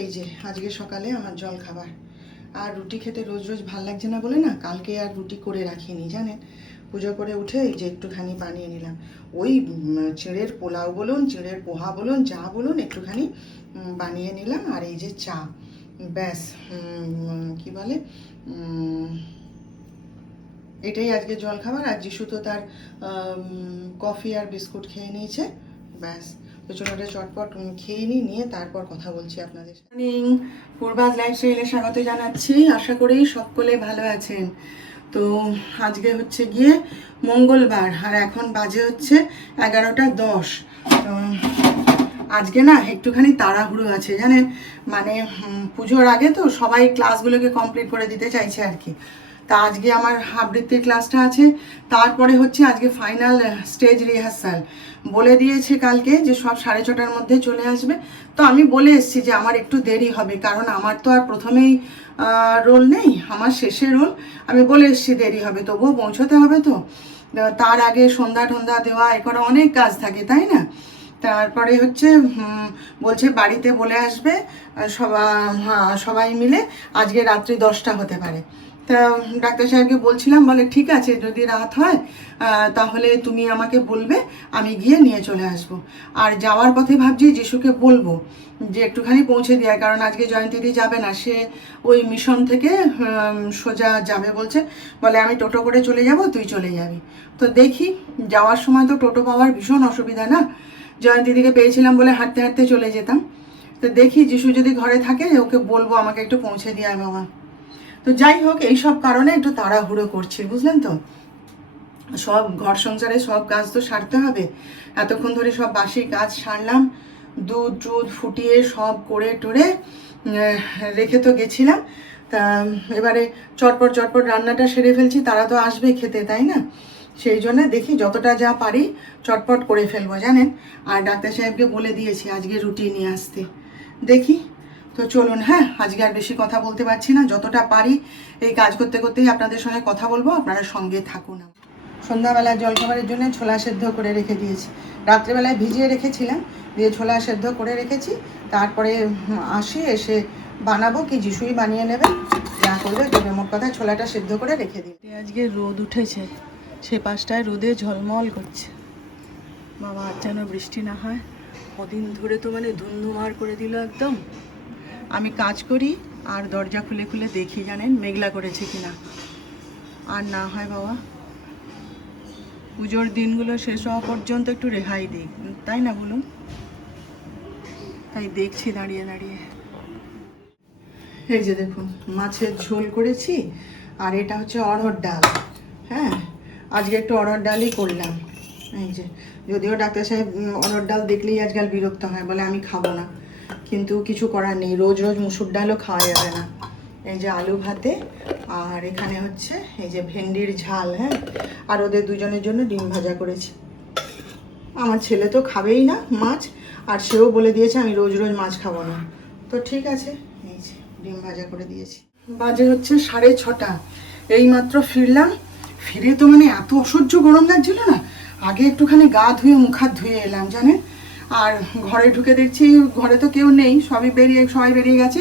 এই যে আজকে সকালে আমার জল খাবার। আর রুটি খেতে রোজ রোজ ভাল লাগছে না বলে না কালকে আর রুটি করে রাখিনি জানেন। পুজো করে উঠে এই যে একটুখানি বানিয়ে নিলাম। ওই চিঁড়ের পোলাও বলুন, চিঁড়ের পোহা বলুন, যা বলুন একটুখানি বানিয়ে নিলাম। আর এই যে চা, ব্যাস। কি বলে, এটাই আজকে জল খাবার। আর যিশু তো তার কফি আর বিস্কুট খেয়ে নিয়েছে, ব্যাস। তো চলো এটা চটপট খেয়ে নিয়ে তারপর কথা বলছি আপনাদের। মর্নিং, পূর্বাজ লাইফস্টাইলে স্বাগত জানাচ্ছি। আশা করি সকলে ভালো আছেন। তো আজকে হচ্ছে গিয়ে মঙ্গলবার, আর এখন বাজে হচ্ছে 11টা 10। তো আজকে না একটুখানি তাড়াহুড়ো আছে জানেন, মানে পুজোর আগে তো সবাই ক্লাসগুলোকে কমপ্লিট করে দিতে চাইছে আর কি। তা আজকে আমার আবৃত্তির ক্লাসটা আছে, তারপরে হচ্ছে আজকে ফাইনাল স্টেজ রিহার্সাল। বলে দিয়েছে কালকে যে সব 6:30টার মধ্যে চলে আসবে। তো আমি বলে এসেছি যে আমার একটু দেরি হবে, কারণ আমার তো আর প্রথমেই রোল নেই, আমার শেষে রোল। আমি বলে এসেছি দেরি হবে, তবুও পৌঁছতে হবে। তো তার আগে সন্ধ্যা টন্ধা দেওয়া এ করা অনেক কাজ থাকে, তাই না? তারপরে হচ্ছে বলছে বাড়িতে বলে আসবে সবাই মিলে, আজকে রাত্রি 10টা হতে পারে। তা ডাক্তার সাহেবকে বলছিলাম, বলে ঠিক আছে যদি রাত হয় তাহলে তুমি আমাকে বলবে, আমি গিয়ে নিয়ে চলে আসব। আর যাওয়ার পথে ভাবছি যিশুকে বলবো যে একটুখানি পৌঁছে দেওয়ার, কারণ আজকে জয়ন্তীদি যাবে না, সে ওই মিশন থেকে সোজা যাবে বলছে। বলে আমি টোটো করে চলে যাব, তুই চলে যাবি। তো দেখি, যাওয়ার সময় তো টোটো পাওয়ার ভীষণ অসুবিধা না, জয়ন্তীদিকে পেয়েছিলাম বলে হাঁটতে হাঁটতে চলে যেতাম। তো দেখি যিশু যদি ঘরে থাকে ওকে বলবো আমাকে একটু পৌঁছে দেওয়ার বাবা। তো যাই হোক, এইসব কারণে একটু তাড়াহুড়ো করছি, বুঝলেন তো। সব ঘর সংসারে সব কাজ তো সারতে হবে। এতক্ষণ ধরে সব বাসি কাজ সারলাম, দুধ টুধ ফুটিয়ে সব করে টোরে রেখে তো গেছিলাম। তা এবারে চটপট চটপট রান্নাটা সেরে ফেলছি, তারা তো আসবে খেতে, তাই না? সেই জন্য দেখি যতটা যা পারি চটপট করে ফেলবো জানেন। আর ডাক্তার সাহেবকে বলে দিয়েছি আজকে রুটি নিয়ে আসতে, দেখি। তো চলুন, হ্যাঁ, আজকে আর বেশি কথা বলতে পারছি না, যতটা পারি এই কাজ করতে করতেই আপনাদের সঙ্গে কথা বলবো, আপনারা সঙ্গে থাকুন। সন্ধ্যাবেলায় জলখাবারের জন্য ছোলা সেদ্ধ করে রেখে দিয়েছি, রাত্রেবেলায় ভিজিয়ে রেখেছিলাম, দিয়ে ছোলা সেদ্ধ করে রেখেছি। তারপরে আসি, এসে বানাবো, কি যিশুই বানিয়ে নেবে, যা করবে দেবে। মোট কথা ছোলাটা সেদ্ধ করে রেখে দিই। আজকে রোদ উঠেছে, সে পাশটায় রোদে ঝলমল করছে। বাবা, আর যেন বৃষ্টি না হয়। কদিন ধরে তো মানে ধুমধুমার করে দিল একদম। আমি কাজ করি আর দরজা খুলে খুলে দেখি জানেন মেঘলা করেছে কিনা। আর না হয় বাবা, পুজোর দিনগুলো শেষ হওয়া পর্যন্ত একটু রেহাই দিই, তাই না বলুন? তাই দেখছি দাঁড়িয়ে দাঁড়িয়ে। এই যে দেখুন, মাছের ঝোল করেছি, আর এটা হচ্ছে অড়হর ডাল। হ্যাঁ, আজকে একটু অড়হর ডালই করলাম। এই যে, যদিও ডাক্তার সাহেব অড়হর ডাল দেখলেই আজকাল বিরক্ত হয়, বলে আমি খাবো না, কিন্তু কিছু করার নেই, রোজ রোজ মুসুর ডালও খাওয়া যাবে না। এই যে আলু ভাতে, আর এখানে হচ্ছে এই যে ভেন্ডির ঝাল। হ্যাঁ, আর ওদের দুজনের জন্য ডিম ভাজা করেছি। আমার ছেলে তো খাবেই না মাছ, আর সেও বলে দিয়েছে আমি রোজ রোজ মাছ খাবো না। তো ঠিক আছে, এই যে ডিম ভাজা করে দিয়েছি। বাজে হচ্ছে 6:30। এইমাত্র ফিরলাম। ফিরে তো মানে এত অসহ্য গরম লাগছিল না, আগে একটুখানি গা ধুয়ে মুখ হাত ধুয়ে এলাম জানেন। আর ঘরে ঢুকে দেখছি ঘরে তো কেউ নেই, সবাই বেরিয়ে গেছে।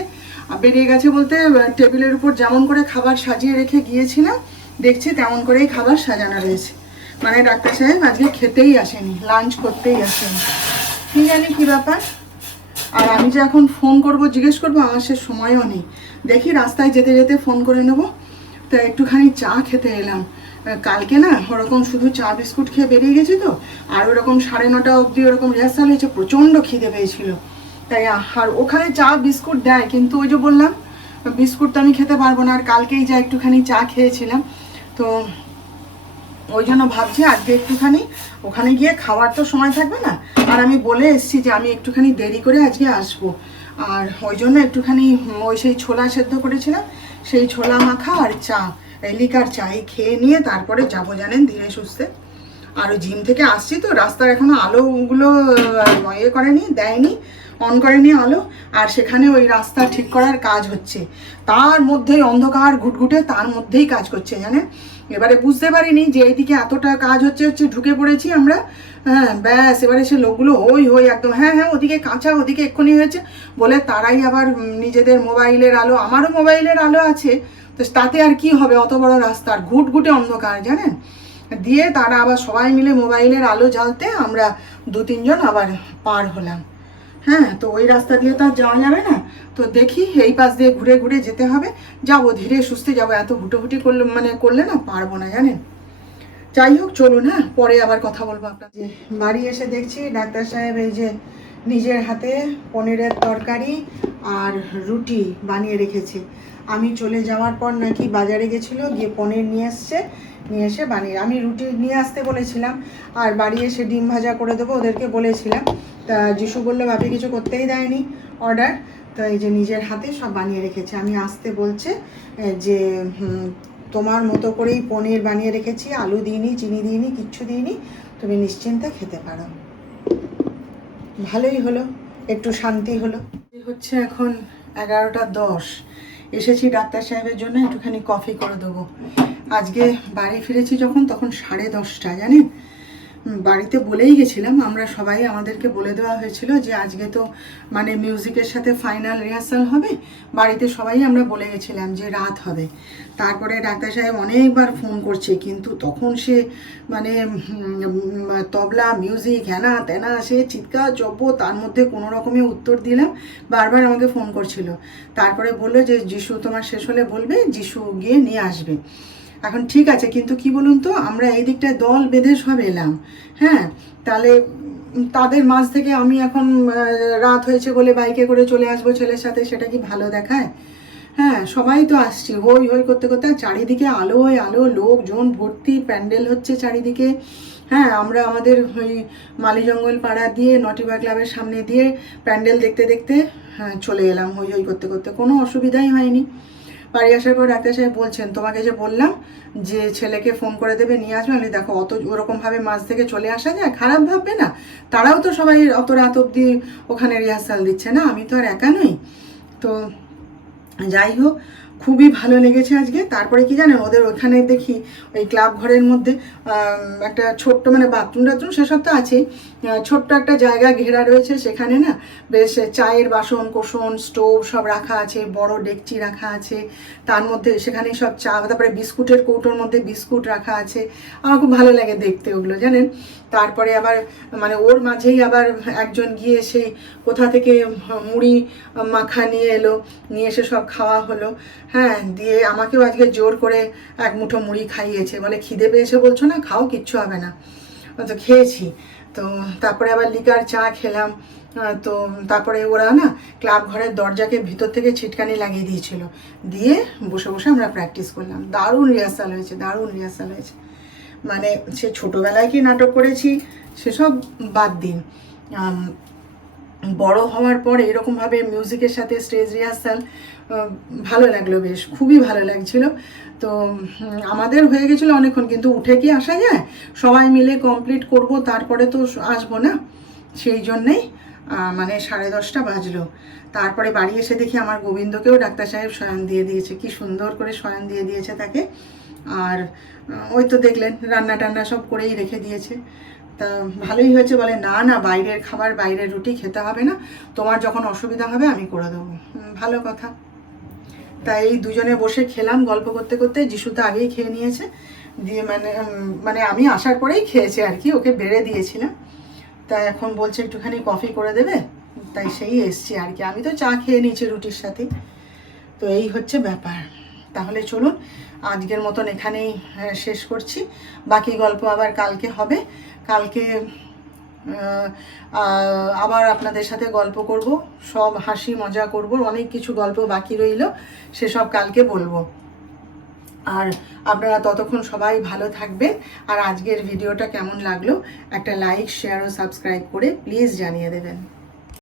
বেরিয়ে গেছে বলতে টেবিলের উপর যেমন করে খাবার সাজিয়ে রেখে গিয়েছিলাম, দেখছি তেমন করেই খাবার সাজানো রয়েছে। মানে ডাক্তার সাহেব আজকে খেতেই আসেনি, লাঞ্চ করতেই আসেনি, কি জানি কী ব্যাপার। আর আমি যে এখন ফোন করব জিজ্ঞেস করবো, আমার সে সময়ও নেই। দেখি রাস্তায় যেতে যেতে ফোন করে নেব। তো একটুখানি চা খেতে এলাম। কালকে না ওরকম শুধু চা বিস্কুট খেয়ে বেরিয়ে গেছি তো, আর ওরকম 9:30 অবধি ওরকম রিহার্সাল হয়েছে, প্রচণ্ড খিদে পেয়েছিল। তাই আর ওখানে চা বিস্কুট দেয়, কিন্তু ওই যে বললাম বিস্কুট তো আমি খেতে পারবো না, আর কালকেই যা একটুখানি চা খেয়েছিলাম। তো ওই জন্য ভাবছি আজকে একটুখানি ওখানে গিয়ে খাওয়ার তো সময় থাকবে না, আর আমি বলে এসেছি যে আমি একটুখানি দেরি করে আজকে আসবো। আর ওই জন্য একটুখানি ওই সেই ছোলা সেদ্ধ করেছিলাম, সেই ছোলা মাখা আর চা, এই লিকার চা, এই খেয়ে নিয়ে তারপরে যাবো জানেন ধীরে সুস্থে। আর ওই জিম থেকে আসছি তো রাস্তার এখনো আলোগুলো দেয়নি, অন করেনি আলো। আর সেখানে ওই রাস্তা ঠিক করার কাজ হচ্ছে, তার মধ্যেই অন্ধকার ঘুটঘুটে, তার মধ্যেই কাজ করছে জানেন। এবারে বুঝতে পারিনি যে এইদিকে এতটা কাজ হচ্ছে ঢুকে পড়েছি আমরা। হ্যাঁ ব্যাস, এবারে সে লোকগুলো হই একদম, হ্যাঁ ওদিকে কাঁচা, ওদিকে এক্ষুনি হয়েছে বলে তারাই আবার নিজেদের মোবাইলের আলো, আমারও মোবাইলের আলো আছে, তো তাতে আর কি হবে, অত বড় রাস্তার ঘুটঘুটে অন্ধকার জানেন। দিয়ে তারা আবার সবাই মিলে মোবাইলের আলো জ্বালতে আমরা 2-3 জন আবার পার হলাম। হ্যাঁ, তো ওই রাস্তা দিয়ে তো আর যাওয়া যাবে না, তো দেখি এই পাশ দিয়ে ঘুরে ঘুরে যেতে হবে। যাবো ধীরে সুস্থে যাবো, এত হুটোহুটি করলে না পারবো না জানেন। যাই হোক চলুন, হ্যাঁ পরে আবার কথা বলবো আপনাদের। বাড়ি এসে দেখছি ডাক্তার সাহেব এই যে নিজের হাতে পনিরের তরকারি আর রুটি বানিয়ে রেখেছে। আমি চলে যাওয়ার পর নাকি বাজারে গেছিলো, গিয়ে পনির নিয়ে এসে বানিয়ে, আমি রুটি নিয়ে আসতে বলেছিলাম আর বাড়ি এসে ডিম ভাজা করে দেবো ওদেরকে বলেছিলাম। তা যিশু বললো বাপি কিছু করতেই দেয়নি অর্ডার, তো এই যে নিজের হাতে সব বানিয়ে রেখেছে। আমি আসতে বলছে যে তোমার মতো করেই পনির বানিয়ে রেখেছি, আলু দিইনি, চিনি দিইনি, কিচ্ছু দিইনি, তুমি নিশ্চিন্তে খেতে পারো। ভালোই হলো, একটু শান্তি হলো। হচ্ছে এখন 11:10, এসেছি ডাক্তার সাহেবের জন্য একটুখানি কফি করে দেবো। আজকে বাড়ি ফিরেছি যখন, তখন 10:30 জানেন। বাড়িতে বলেই গেছিলাম আমরা সবাই, আমাদেরকে বলে দেওয়া হয়েছিল যে আজকে তো মানে মিউজিকের সাথে ফাইনাল রিহার্সাল হবে, বাড়িতে সবাই আমরা বলে গেছিলাম যে রাত হবে। তারপরে ডাক্তার সাহেব অনেকবার ফোন করছে, কিন্তু তখন সে মানে তবলা মিউজিক হ্যানা তেনা, সে চিৎকার জব্ব, তার মধ্যে কোনো রকমে উত্তর দিলাম। বারবার আমাকে ফোন করছিল। তারপরে বললো যে যিশু তোমার শেষ হলে বলবে, যিশু গিয়ে নিয়ে আসবে। এখন ঠিক আছে, কিন্তু কি বলুন তো, আমরা এই দিকটায় দল বেঁধে সব এলাম, হ্যাঁ তাহলে তাদের মাঝ থেকে আমি এখন রাত হয়েছে বলে বাইকে করে চলে আসবো ছেলের সাথে, সেটা কি ভালো দেখায়? হ্যাঁ সবাই তো আসছি, হই করতে করতে, চারিদিকে আলোয় আলো, লোকজন ভর্তি, প্যান্ডেল হচ্ছে চারিদিকে। হ্যাঁ আমরা আমাদের ওই মালিজঙ্গল পাড়া দিয়ে নটিবা ক্লাবের সামনে দিয়ে প্যান্ডেল দেখতে দেখতে চলে এলাম, হই করতে করতে, কোনো অসুবিধাই হয়নি। বাড়ি আসার পর ডাক্তার সাহেব বলছেন তোমাকে যে বললাম যে ছেলেকে ফোন করে দেবে নিয়ে আসবে, আমি দেখো অত ওরকমভাবে মাঝ থেকে চলে আসা যায়, খারাপ ভাববে না, তারাও তো সবাই অত রাত অবধি ওখানে রিহার্সাল দিচ্ছে না, আমি তো আর একা নই। তো যাই হোক, খুবই ভালো লেগেছে আজকে। তারপরে কি জানেন, ওদের ওখানে দেখি ওই ক্লাব ঘরের মধ্যে একটা ছোট্ট মানে বাথরুম টাথরুম সেসব তো আছেই, ছোট্ট একটা জায়গা ঘেরা রয়েছে, সেখানে না বেশ চায়ের বাসন কোসন স্টোভ সব রাখা আছে, বড় ডেকচি রাখা আছে, তার মধ্যে সেখানে সব চা, তারপরে বিস্কুটের কৌটোর মধ্যে বিস্কুট রাখা আছে। আমার খুব ভালো লাগে দেখতে ওগুলো জানেন। তারপরে আবার মানে ওর মাঝেই আবার একজন গিয়ে সেই কোথা থেকে মুড়ি মাখা নিয়ে এলো, নিয়ে এসে সব খাওয়া হলো। হ্যাঁ, দিয়ে আমাকেও আজকে জোর করে এক মুঠো মুড়ি খাইয়েছে, বলে খিদে পেয়েছে বলছো না, খাও কিচ্ছু হবে না। তো খেয়েছি। তো তারপরে আবার লিকার চা খেলাম। তো তারপরে ওরা না ক্লাব ঘরের দরজাকে ভিতর থেকে ছিটকানি লাগিয়ে দিয়েছিল, দিয়ে বসে বসে আমরা প্র্যাকটিস করলাম। দারুণ রিহার্সাল হয়েছে। মানে সে ছোটোবেলায় কি নাটক করেছি সেসব বাদ দিন, বড় হওয়ার পর এরকমভাবে মিউজিকের সাথে স্টেজ রিহার্সাল ভালো লাগলো, বেশ খুবই ভালো লাগছিল। তো আমাদের হয়ে গেছিলো অনেকক্ষণ, কিন্তু উঠে কি আসা যায়, সবাই মিলে কমপ্লিট করব তারপরে তো আসবো না, সেই জন্যেই মানে 10:30 বাজলো। তারপরে বাড়ি এসে দেখি আমার গোবিন্দকেও ডাক্তার সাহেব শয়ন দিয়ে দিয়েছে, কি সুন্দর করে শয়ন দিয়ে দিয়েছে তাকে। আর ওই তো দেখলেন রান্না টান্না সব করেই রেখে দিয়েছে। তা ভালোই হয়েছে, বলে না বাইরের খাবার, বাইরের রুটি খেতে হবে না, তোমার যখন অসুবিধা হবে আমি করে দেবো। ভালো কথা। তাই এই দুজনে বসে খেলাম গল্প করতে করতে। যিশু তো আগেই খেয়ে নিয়েছে, দিয়ে মানে আমি আসার পরেই খেয়েছে আর কি, ওকে বেড়ে দিয়েছিলাম। তা এখন বলছে একটুখানি কফি করে দেবে, তাই সেই এসছি আর কি। আমি তো চা খেয়ে নিয়েছি রুটির সাথে। তো এই হচ্ছে ব্যাপার। তাহলে চলুন আজকের মতন এখানেই শেষ করছি, বাকি গল্প আবার কালকে হবে। কালকে আবার আপনাদের সাথে গল্প করব, সব হাসি মজা করব, অনেক কিছু গল্প বাকি রইল, সেসব কালকে বলবো। আর আপনারা ততক্ষণ সবাই ভালো থাকবেন। আর আজকের ভিডিওটা কেমন লাগলো একটা লাইক শেয়ার ও সাবস্ক্রাইব করে প্লিজ জানিয়ে দেবেন।